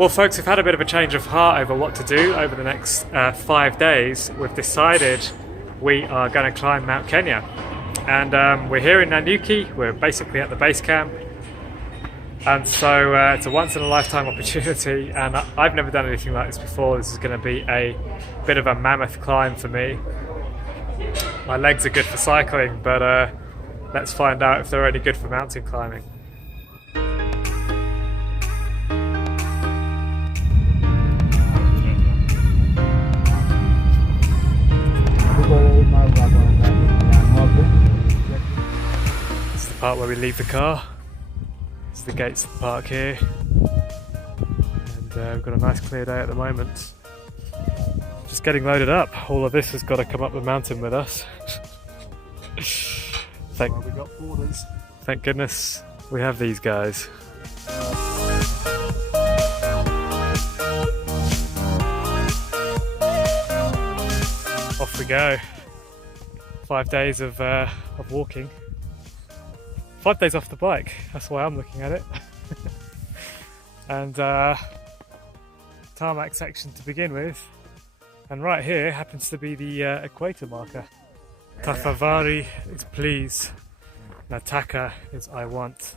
Well folks, we've had a bit of a change of heart over what to do over the next 5 days. We've decided we are going to climb Mount Kenya. And we're here in Nanyuki, we're basically at the base camp. And so it's a once in a lifetime opportunity, and I've never done anything like this before. This is going to be a bit of a mammoth climb for me. My legs are good for cycling, but let's find out if they're any good for mountain climbing. This is the part where we leave the car. This is the gates of the park here. And we've got a nice clear day at the moment. Just getting loaded up. All of this has got to come up the mountain with us. Well, we got borders. Thank goodness we have these guys. Off we go. 5 days of walking. 5 days off the bike. That's why I'm looking at it. And tarmac section to begin with. And right here happens to be the equator marker. Tafadhali is please. Nataka is I want.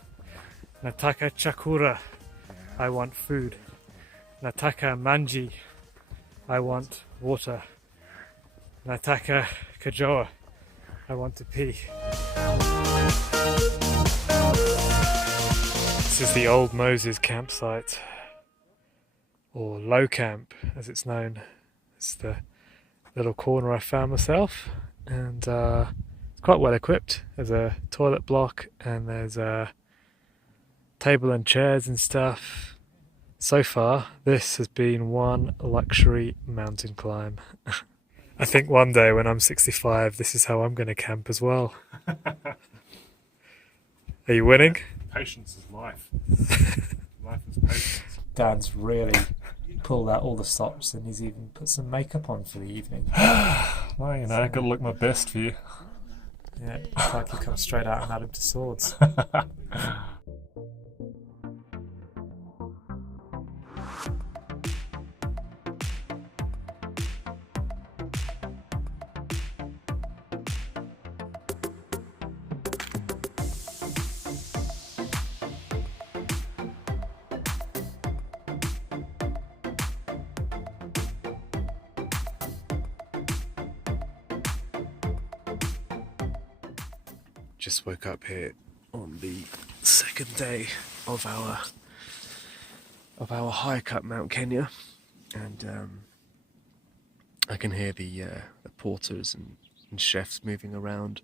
Nataka chakura, I want food. Nataka manji, I want water. Nataka kajoa, I want to pee. This is the Old Moses campsite, or Low Camp as it's known. It's the little corner I found myself, and it's quite well equipped. There's a toilet block and there's a table and chairs and stuff. So far this has been one luxury mountain climb. I think one day when I'm 65 this is how I'm going to camp as well. Are you winning? Patience is life. Life is patience. Dan's really pulled out all the stops and he's even put some makeup on for the evening. Well, you know, I've got to look my best for you. Yeah, it's like you come straight out of Madame Tussauds. Just woke up here on the second day of our hike up Mount Kenya, and I can hear the porters and chefs moving around,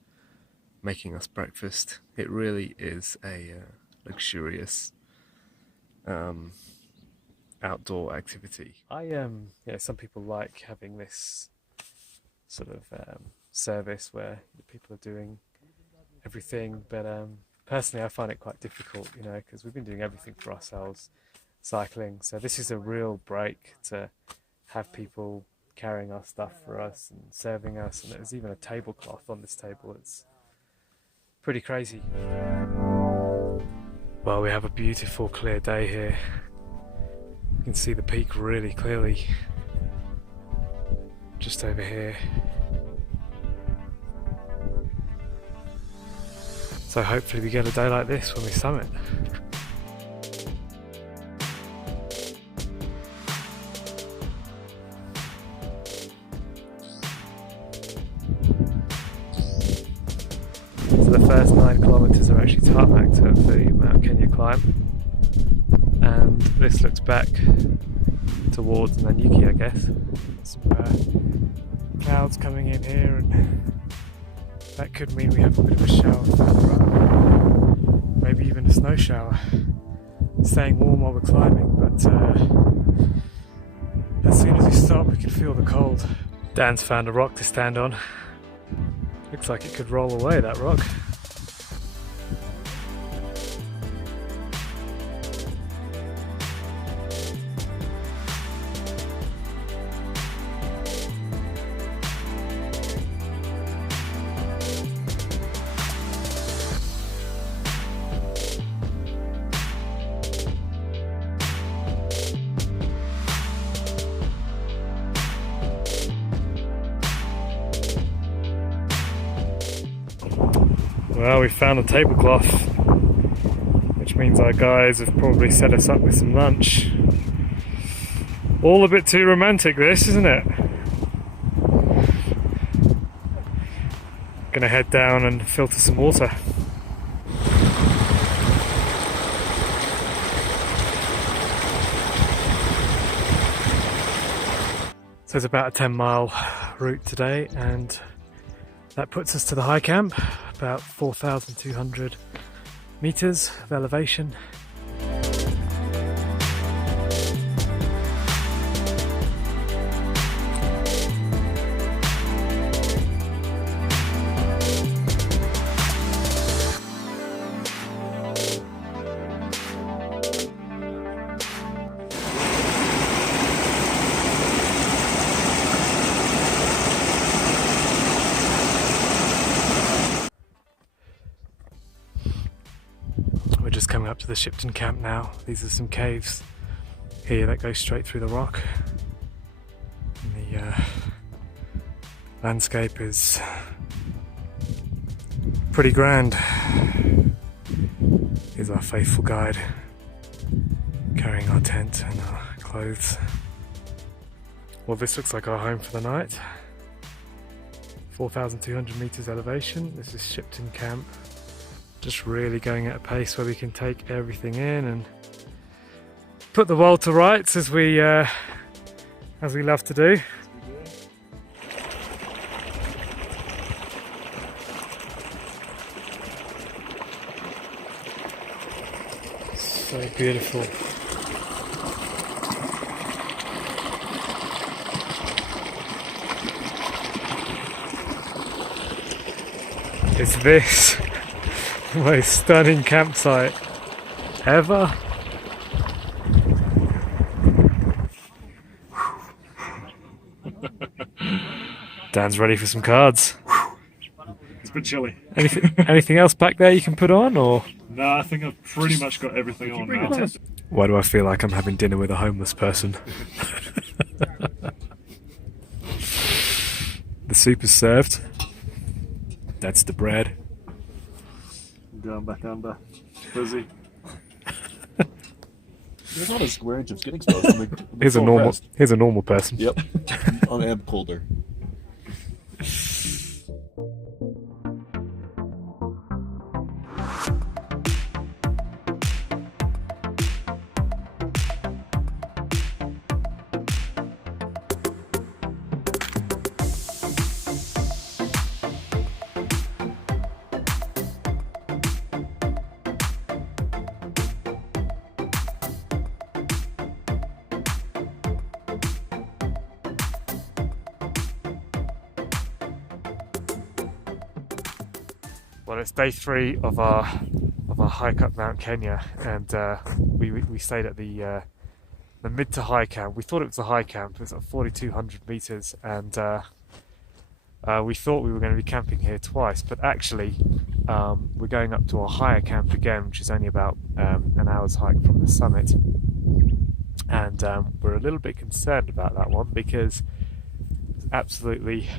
making us breakfast. It really is a luxurious outdoor activity. Some people like having this sort of service where people are doing everything, but personally I find it quite difficult, you know, because we've been doing everything for ourselves, cycling, so this is a real break to have people carrying our stuff for us and serving us, and there's even a tablecloth on this table. It's pretty crazy. Well, we have a beautiful clear day here. You can see the peak really clearly just over here. So hopefully we get a day like this when we summit. So the first 9 kilometres are actually tarmacked of the Mount Kenya climb, and this looks back towards Nanyuki, I guess. Some clouds coming in here, and that could mean we have a bit of a shower further up, maybe even a snow shower. Staying warm while we're climbing, but as soon as we stop we can feel the cold. Dan's found a rock to stand on. Looks like it could roll away, that rock. Well, we found the tablecloth, which means our guys have probably set us up with some lunch. All a bit too romantic, this, isn't it? Gonna head down and filter some water. So it's about a 10-mile route today, and that puts us to the high camp, about 4,200 meters of elevation. We're just coming up to the Shipton camp now. These are some caves here that go straight through the rock. And the landscape is pretty grand. Here's our faithful guide carrying our tent and our clothes. Well, this looks like our home for the night. 4,200 meters elevation. This is Shipton camp. Just really going at a pace where we can take everything in and put the world to rights as we love to do. So beautiful. Is this the most stunning campsite ever? Dan's ready for some cards. It's a bit chilly. Anything else back there you can put on, or? No, I think I've pretty much got everything on now. Why do I feel like I'm having dinner with a homeless person? The soup is served. That's the bread. I'm going back under. Busy. There's not a square inch of skin exposed. On the Here's a normal person. Yep. On and colder. Well, it's day 3 of our hike up Mount Kenya, and we stayed at the mid to high camp. We thought it was a high camp. It was at 4,200 meters, and we thought we were going to be camping here twice, but actually we're going up to a higher camp again, which is only about an hour's hike from the summit. And we're a little bit concerned about that one because it was absolutely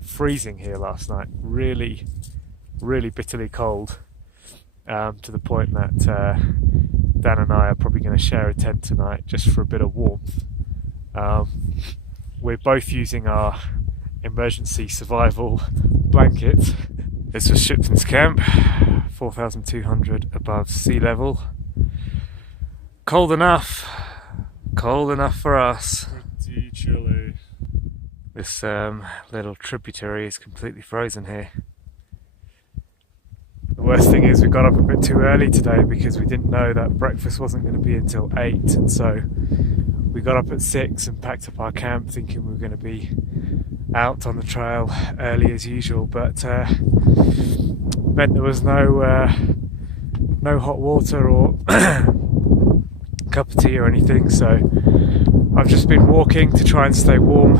freezing here last night. Really bitterly cold, to the point that Dan and I are probably going to share a tent tonight just for a bit of warmth. We're both using our emergency survival blankets. This was Shipton's camp, 4,200 above sea level. Cold enough for us. Pretty chilly. This little tributary is completely frozen here. The worst thing is we got up a bit too early today because we didn't know that breakfast wasn't going to be until 8, and so we got up at 6 and packed up our camp thinking we were going to be out on the trail early as usual, but meant there was no hot water or cup of tea or anything, so I've just been walking to try and stay warm.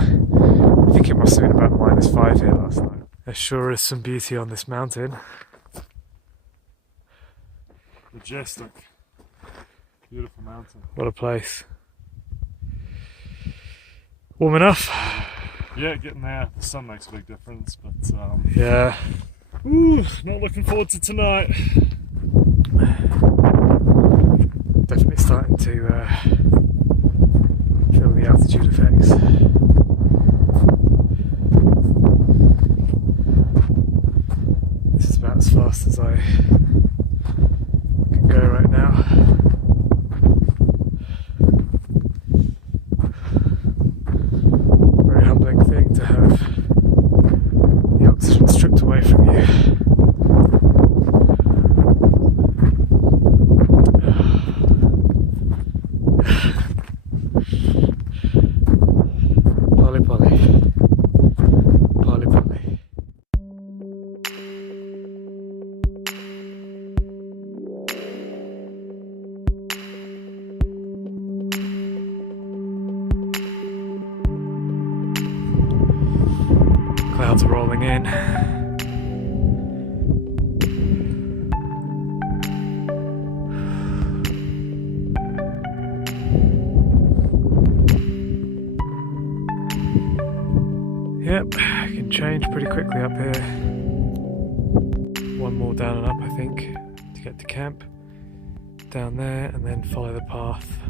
I think it must have been about -5 here last night. There sure is some beauty on this mountain. Majestic. Beautiful mountain. What a place. Warm enough? Yeah, getting there. The sun makes a big difference, but Yeah. Ooh, not looking forward to tonight. Definitely starting to feel the altitude effects. This is about as fast as I can go right now. Very humbling thing to have the oxygen stripped away from you. Polly Polly. Polly Polly. Clouds are rolling in. Yep, it can change pretty quickly up here. One more down and up, I think, to get to camp. Down there, and then follow the path.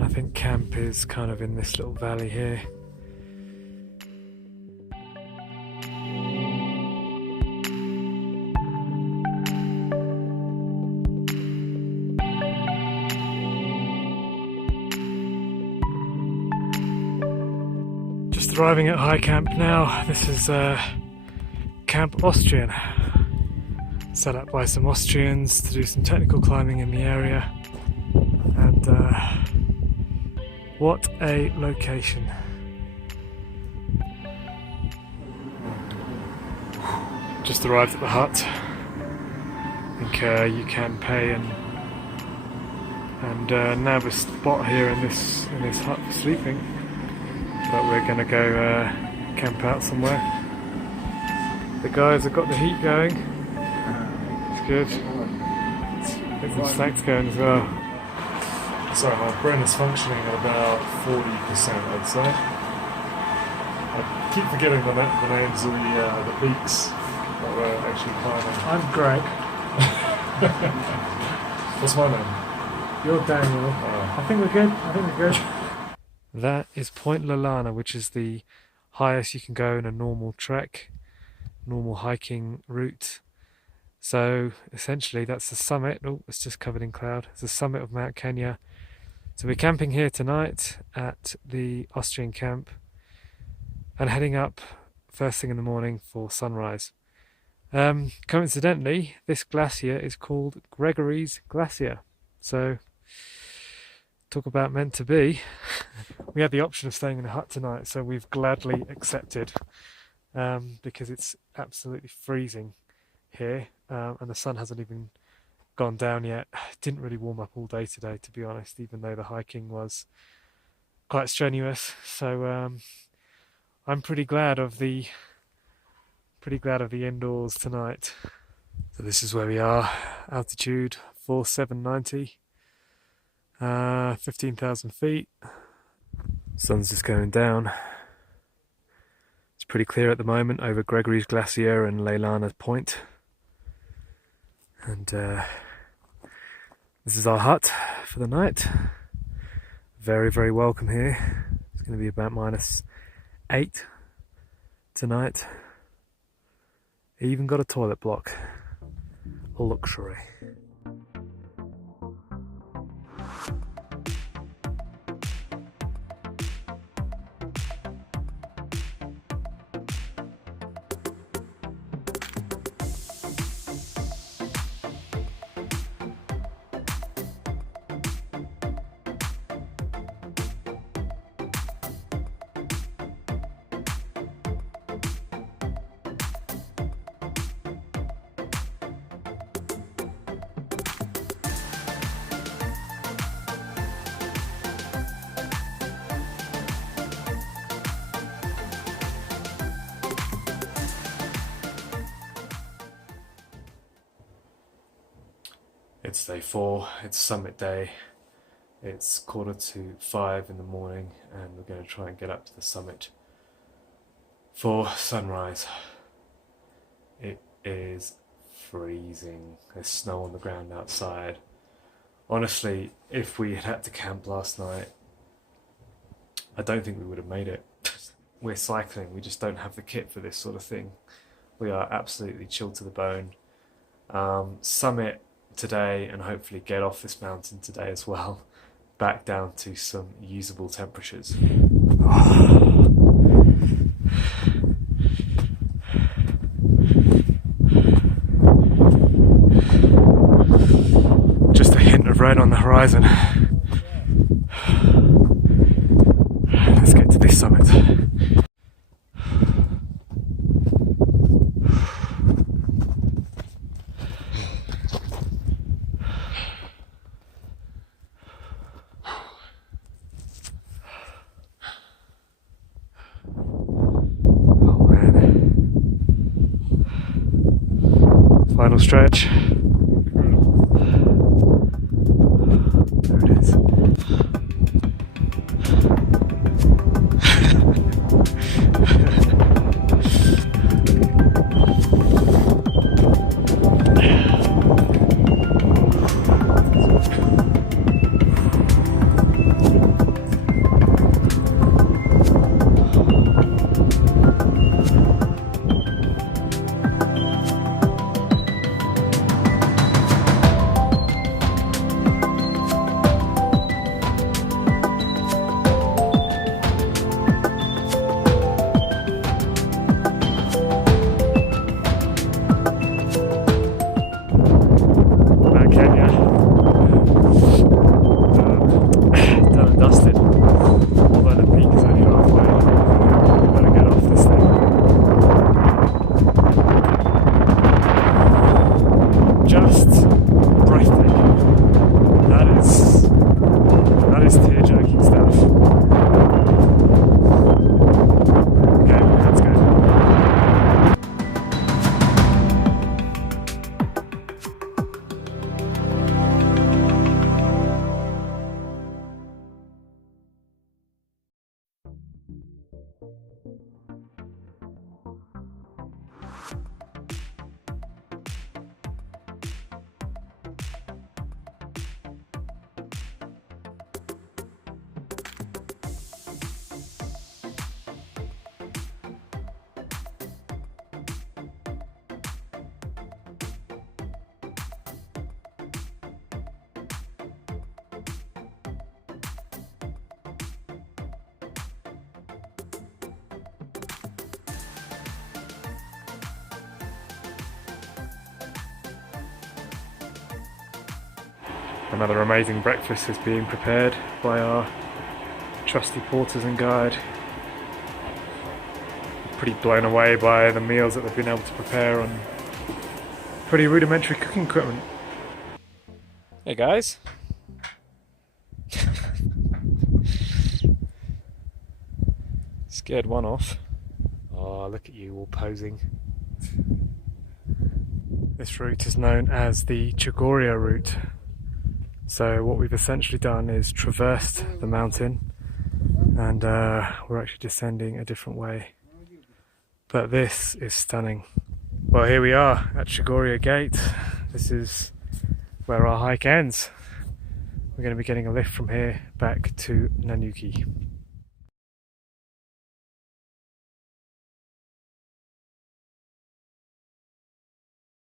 I think camp is kind of in this little valley here. Just arriving at high camp now. This is Camp Austrian, set up by some Austrians to do some technical climbing in the area. And what a location. Just arrived at the hut. I think you can pay and nab a spot here in this hut for sleeping. But we're going to go camp out somewhere. The guys have got the heat going. It's good. Get some snacks going as well. Sorry, my brain is functioning at about 40%, I'd say. I keep forgetting the names of the peaks that we're actually climbing. I'm Greg. What's my name? You're Daniel. I think we're good. That is Point Lelana, which is the highest you can go in a normal trek, normal hiking route. So essentially that's the summit. Oh, it's just covered in cloud. It's the summit of Mount Kenya. So we're camping here tonight at the Austrian camp and heading up first thing in the morning for sunrise. Coincidentally, this glacier is called Gregory's Glacier. So talk about meant to be. We had the option of staying in a hut tonight, so we've gladly accepted because it's absolutely freezing here and the sun hasn't even gone down yet. It didn't really warm up all day today, to be honest, even though the hiking was quite strenuous. So I'm pretty glad of the indoors tonight. So this is where we are, altitude 4790. 15,000 feet. Sun's just going down. It's pretty clear at the moment over Gregory's Glacier and Lelana Point. And this is our hut for the night. Very, very welcome here. It's going to be about -8 tonight. Even got a toilet block. Luxury. It's day 4, it's summit day, it's 4:45 in the morning, and we're going to try and get up to the summit for sunrise. It is freezing. There's snow on the ground outside. Honestly, if we had to camp last night, I don't think we would have made it. We're cycling, we just don't have the kit for this sort of thing. We are absolutely chilled to the bone. Summit today and hopefully get off this mountain today as well, back down to some usable temperatures. Just a hint of red on the horizon. Let's get to this summit. Oh man. Final stretch. There it is. Another amazing breakfast is being prepared by our trusty porters and guide. Pretty blown away by the meals that they've been able to prepare on pretty rudimentary cooking equipment. Hey guys. Scared one off. Oh, look at you all posing. This route is known as the Chogoria route. So what we've essentially done is traversed the mountain and we're actually descending a different way. But this is stunning. Well, here we are at Chogoria Gate. This is where our hike ends. We're going to be getting a lift from here back to Nanyuki.